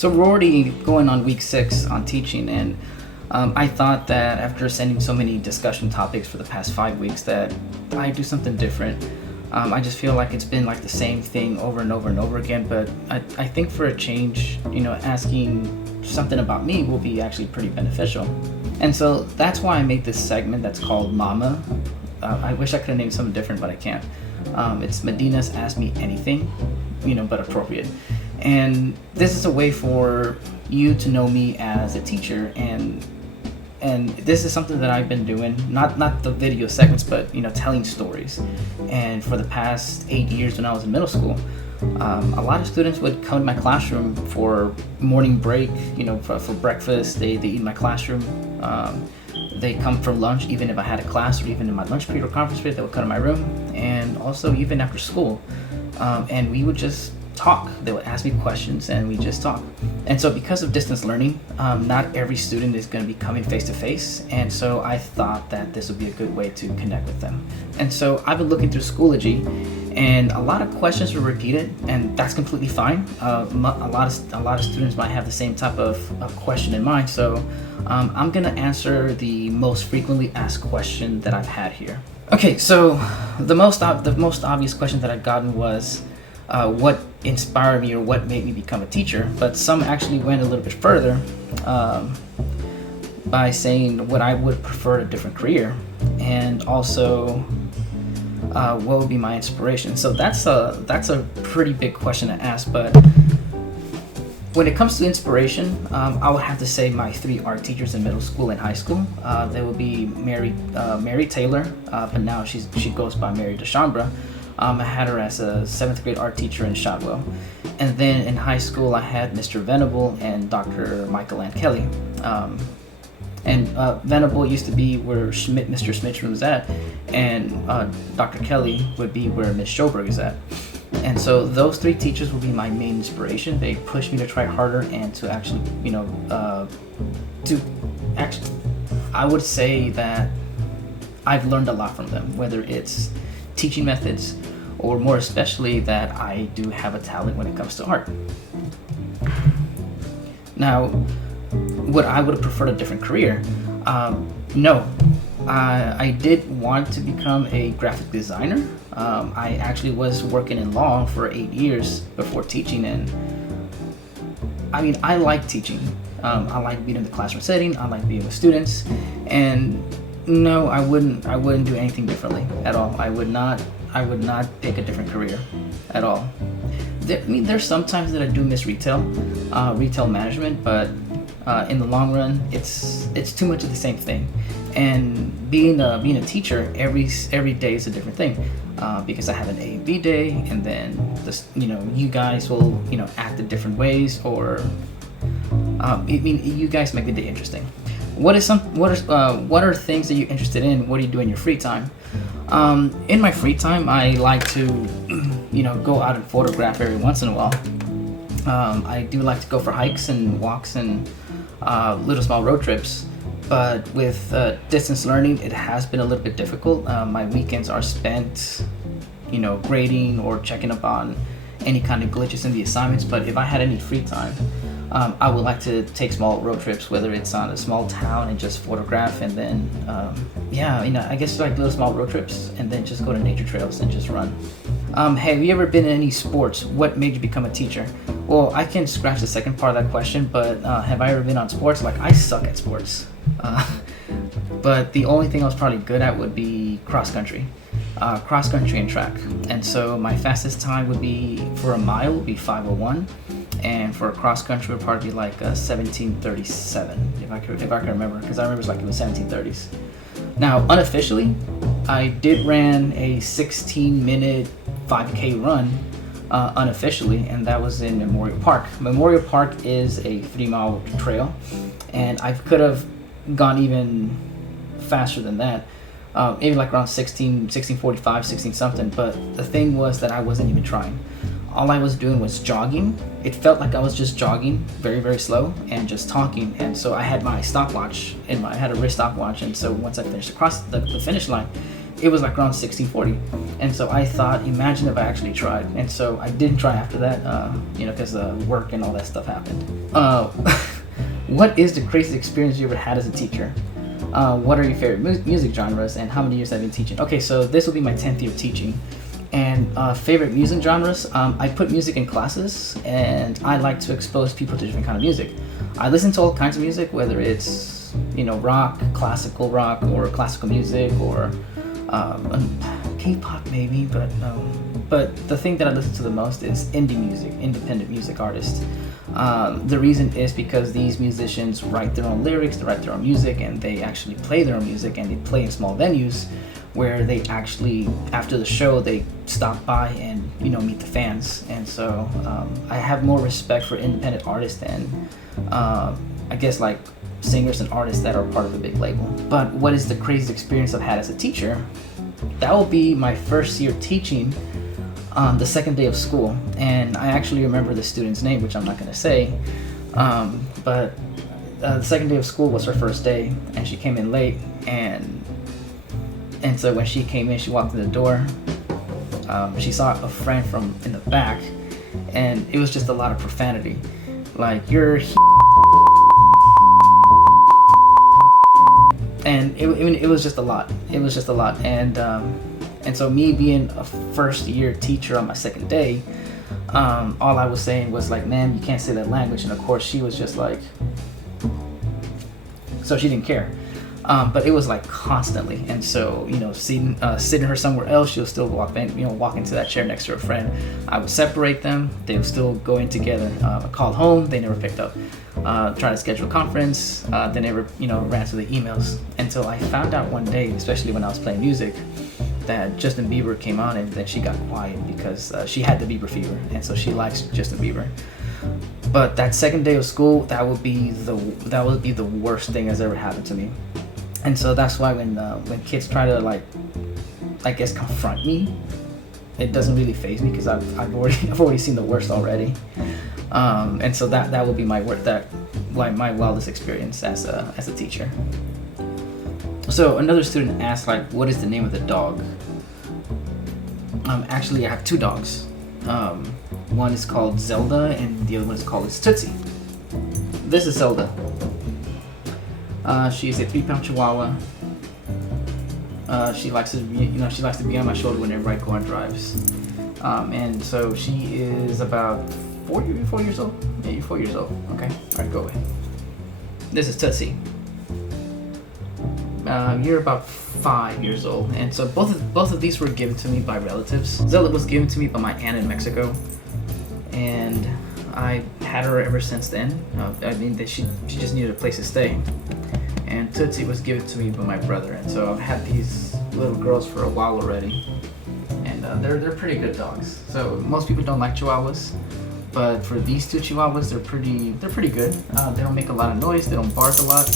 So we're already going on week 6 on teaching, and I thought that after sending so many discussion topics for the past 5 weeks that I do something different. I just feel like it's been like the same thing over and over and over again, but I think for a change, asking something about me will be actually pretty beneficial. And so that's why I made this segment that's called Mama. I wish I could have named something different, but I can't. It's Medina's Ask Me Anything, but appropriate. And this is a way for you to know me as a teacher, and this is something that I've been doing, not the video segments, but telling stories. And for the past 8 years when I was in middle school, a lot of students would come to my classroom for morning break, for breakfast. They eat in my classroom. They come for lunch, even if I had a class, or even in my lunch period or conference period, they would come to my room. And also even after school, and we would just talk. They would ask me questions and we just talk. And so because of distance learning, not every student is going to be coming face to face, and so I thought that this would be a good way to connect with them. And so I've been looking through Schoology, and a lot of questions were repeated, and that's completely fine. A lot of students might have the same type of question in mind, so I'm going to answer the most frequently asked question that I've had here. Okay, so the most obvious question that I've gotten was what inspired me or what made me become a teacher, but some actually went a little bit further by saying what I would prefer a different career, and also what would be my inspiration. So that's a pretty big question to ask, but when it comes to inspiration, I would have to say my 3 art teachers in middle school and high school. They would be Mary Taylor, but now she goes by Mary DeChambra. I had her as a 7th grade art teacher in Shotwell. And then in high school, I had Mr. Venable and Dr. Michael Ann Kelly. And Venable used to be where Mr. Schmidt's room is at, and Dr. Kelly would be where Ms. Schoberg is at. And so those 3 teachers will be my main inspiration. They pushed me to try harder and to actually, I would say that I've learned a lot from them, whether it's teaching methods, or more especially that I do have a talent when it comes to art. Now, would I have preferred a different career? No. I did want to become a graphic designer. I actually was working in law for 8 years before teaching, and I like teaching. I like being in the classroom setting. I like being with students, and no, I wouldn't do anything differently at all. I would not pick a different career at all. There's sometimes that I do miss retail management, but in the long run, it's too much of the same thing. And being a teacher, every day is a different thing, because I have an A and B day, and then you guys will act in different ways, or you guys make the day interesting. What are things that you're interested in? What do you do in your free time? In my free time, I like to, go out and photograph every once in a while. I do like to go for hikes and walks and little small road trips. But with distance learning, it has been a little bit difficult. My weekends are spent, grading or checking up on any kind of glitches in the assignments. But if I had any free time, I would like to take small road trips, whether it's on a small town and just photograph, and then, I guess like little small road trips, and then just go to nature trails and just run. Have you ever been in any sports? What made you become a teacher? Well, I can scratch the second part of that question, but have I ever been on sports? I suck at sports. But the only thing I was probably good at would be cross country and track. And so my fastest time would be, for a mile, would be 5:01. And for cross country would probably be like 17:37, if I can remember, because I remember it was 17:30s. Now, unofficially, I did ran a 16-minute 5K run unofficially, and that was in Memorial Park. Memorial Park is a 3-mile trail, and I could have gone even faster than that, maybe like around 16:45, 16 something. But the thing was that I wasn't even trying. All I was doing was jogging. It felt like I was just jogging very, very slow and just talking. And so I had my stopwatch I had a wrist stopwatch. And so once I finished across the finish line, it was like around 1640. And so I thought, imagine if I actually tried. And so I didn't try after that, because work and all that stuff happened. What is the craziest experience you ever had as a teacher? What are your favorite music genres, and how many years have you been teaching? Okay, so this will be my 10th year of teaching. And favorite music genres, I put music in classes, and I like to expose people to different kind of music. I listen to all kinds of music, whether it's rock, classical rock, or classical music, or K-pop maybe, but the thing that I listen to the most is indie music, independent music artists. The reason is because these musicians write their own lyrics, they write their own music, and they actually play their own music, and they play in small venues where they actually, after the show, they stop by and meet the fans. And so I have more respect for independent artists than I guess like singers and artists that are part of a big label. But what is the craziest experience I've had as a teacher? That will be my first year teaching on the second day of school, and I actually remember the student's name, which I'm not going to say, but the second day of school was her first day, and she came in late, and so when she came in, she walked in the door, she saw a friend from in the back, and it was just a lot of profanity, like, you're and it was just a lot. And so me being a first year teacher on my second day, all I was saying was like, man, you can't say that language. And of course she was just like, so she didn't care. But it was like constantly. And so, sitting her somewhere else, she'll still walk into that chair next to her friend. I would separate them. They would still go in together. I called home. They never picked up. Tried to schedule a conference. They never, ran through the emails. Until I found out one day, especially when I was playing music, that Justin Bieber came on, and then she got quiet because she had the Bieber fever, and so she likes Justin Bieber. But that second day of school, that would be the worst thing that's ever happened to me. And so that's why when kids try to, like, I guess, confront me, it doesn't really faze me because I've already seen the worst already. And so that would be my wildest experience as a teacher. So another student asked, like, what is the name of the dog? Actually, I have two dogs. One is called Zelda, and the other one is called Tootsie. This is Zelda. She is a 3-pound Chihuahua. She likes to be on my shoulder whenever I go on drives. And so she is about 4 years old. Yeah, you're 4 years old. Okay, all right, go away. This is Tootsie. You're about 5 years old, and so both of these were given to me by relatives. Zelda was given to me by my aunt in Mexico, and I had her ever since then. She just needed a place to stay. And Tootsie was given to me by my brother, and so I've had these little girls for a while already, and they're pretty good dogs. So most people don't like Chihuahuas, but for these two Chihuahuas, they're pretty good. They don't make a lot of noise. They don't bark a lot.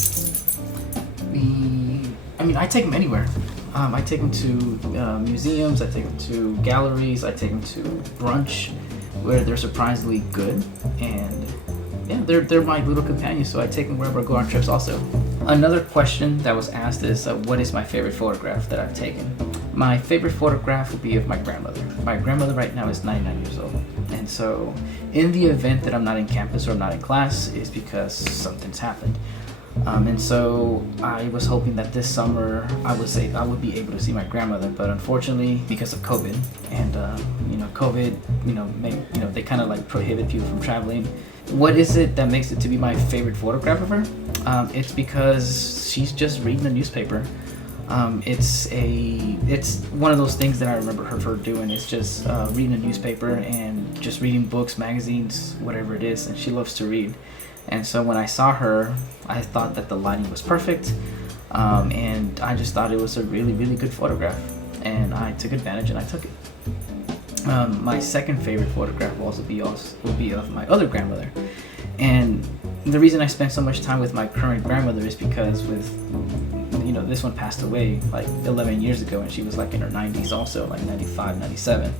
I take them anywhere. I take them to museums, I take them to galleries, I take them to brunch, where they're surprisingly good, and yeah, they're my little companions, so I take them wherever I go on trips also. Another question that was asked is, what is my favorite photograph that I've taken? My favorite photograph would be of my grandmother. My grandmother right now is 99 years old, and so in the event that I'm not in campus or I'm not in class, is because something's happened. And so I was hoping that this summer I would be able to see my grandmother, but unfortunately, because of COVID, and COVID, they kind of like prohibit people from traveling. What is it that makes it to be my favorite photograph of her? It's because she's just reading the newspaper. It's one of those things that I remember her doing. It's just reading a newspaper and just reading books, magazines, whatever it is, and she loves to read. And so when I saw her, I thought that the lighting was perfect, and I just thought it was a really, really good photograph, and I took advantage and I took it. My second favorite photograph would be of my other grandmother, and the reason I spent so much time with my current grandmother is because this one passed away like 11 years ago, and she was like in her 90s also, like 95, 97,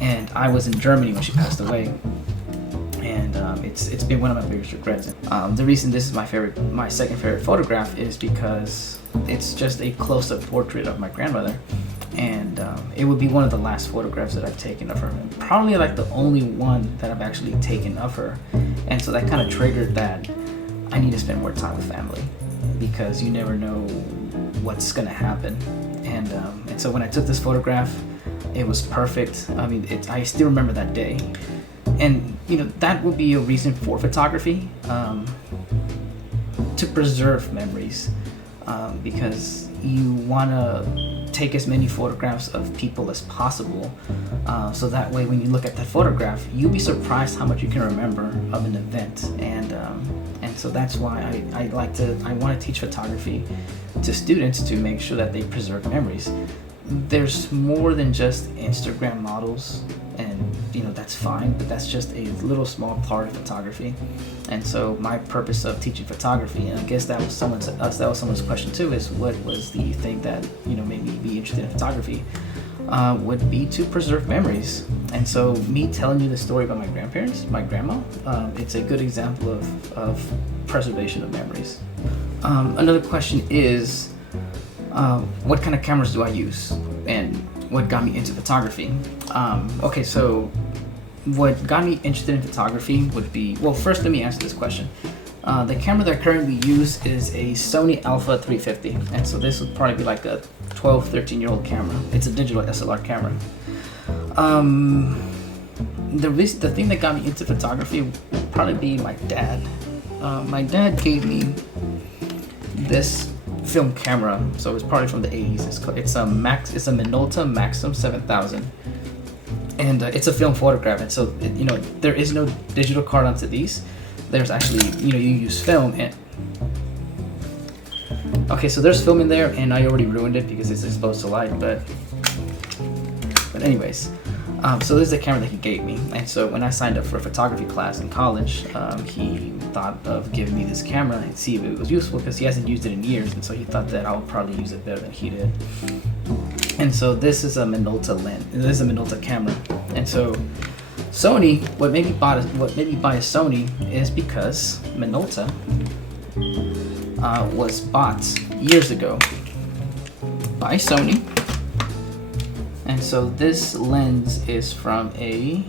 and I was in Germany when she passed away. And it's been one of my biggest regrets. The reason this is my second favorite photograph is because it's just a close-up portrait of my grandmother, and it would be one of the last photographs that I've taken of her, probably like the only one that I've actually taken of her. And so that kind of triggered that I need to spend more time with family, because you never know what's gonna happen. And so when I took this photograph, it was perfect. I mean, I still remember that day. And that would be a reason for photography, to preserve memories, because you want to take as many photographs of people as possible, so that way when you look at that photograph, you'll be surprised how much you can remember of an event. And so that's why I want to teach photography to students, to make sure that they preserve memories. There's more than just Instagram models, and that's fine, but that's just a little small part of photography. And so my purpose of teaching photography, and I guess that was someone's question too, is what was the thing that made me be interested in photography, would be to preserve memories. And so me telling you the story about my grandparents, my grandma, it's a good example of preservation of memories. Another question is, what kind of cameras do I use, and what got me into photography? Okay, so what got me interested in photography would be, well, first let me answer this question. The camera that I currently use is a Sony Alpha 350, and so this would probably be like a 12, 13-year-old camera. It's a digital SLR camera. The thing that got me into photography would probably be my dad. My dad gave me this film camera, so it's probably from the 80s. It's a Minolta Maxim 7000, and it's a film photograph. And so there is no digital card onto these. There's actually you use film. And okay, so there's film in there, and I already ruined it because it's exposed to light. But anyways, so this is the camera that he gave me. And so when I signed up for a photography class in college, he thought of giving me this camera and see if it was useful, because he hasn't used it in years, and so he thought that I would probably use it better than he did. And so this is a Minolta lens. This is a Minolta camera. And so Sony, what made me buy a Sony is because Minolta was bought years ago by Sony. And so this lens is from a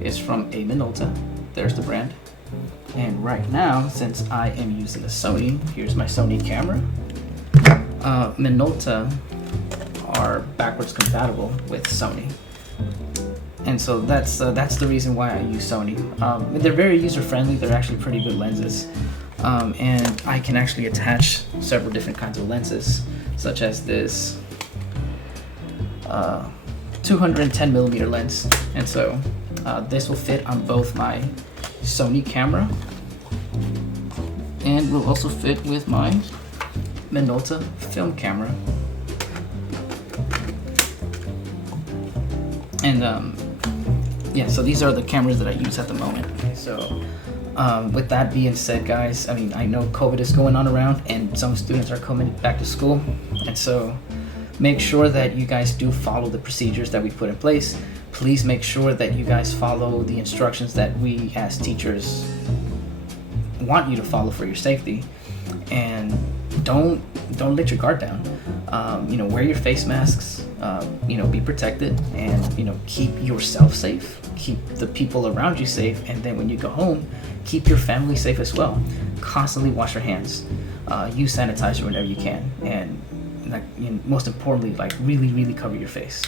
Minolta. There's the brand. And right now, since I am using a Sony, here's my Sony camera. Minolta are backwards compatible with Sony, and so that's the reason why I use Sony. They're very user friendly. They're actually pretty good lenses, and I can actually attach several different kinds of lenses, such as this 210 millimeter lens. And so this will fit on both my Sony camera, and will also fit with my Minolta film camera. And yeah, so these are the cameras that I use at the moment. So with that being said, guys, I mean, I know COVID is going on around, and some students are coming back to school, and so make sure that you guys do follow the procedures that we put in place. Please make sure that you guys follow the instructions that we as teachers want you to follow for your safety, and don't let your guard down. Wear your face masks, be protected, and keep yourself safe, keep the people around you safe, and then when you go home, keep your family safe as well. Constantly wash your hands, use sanitizer whenever you can, and most importantly, really cover your face.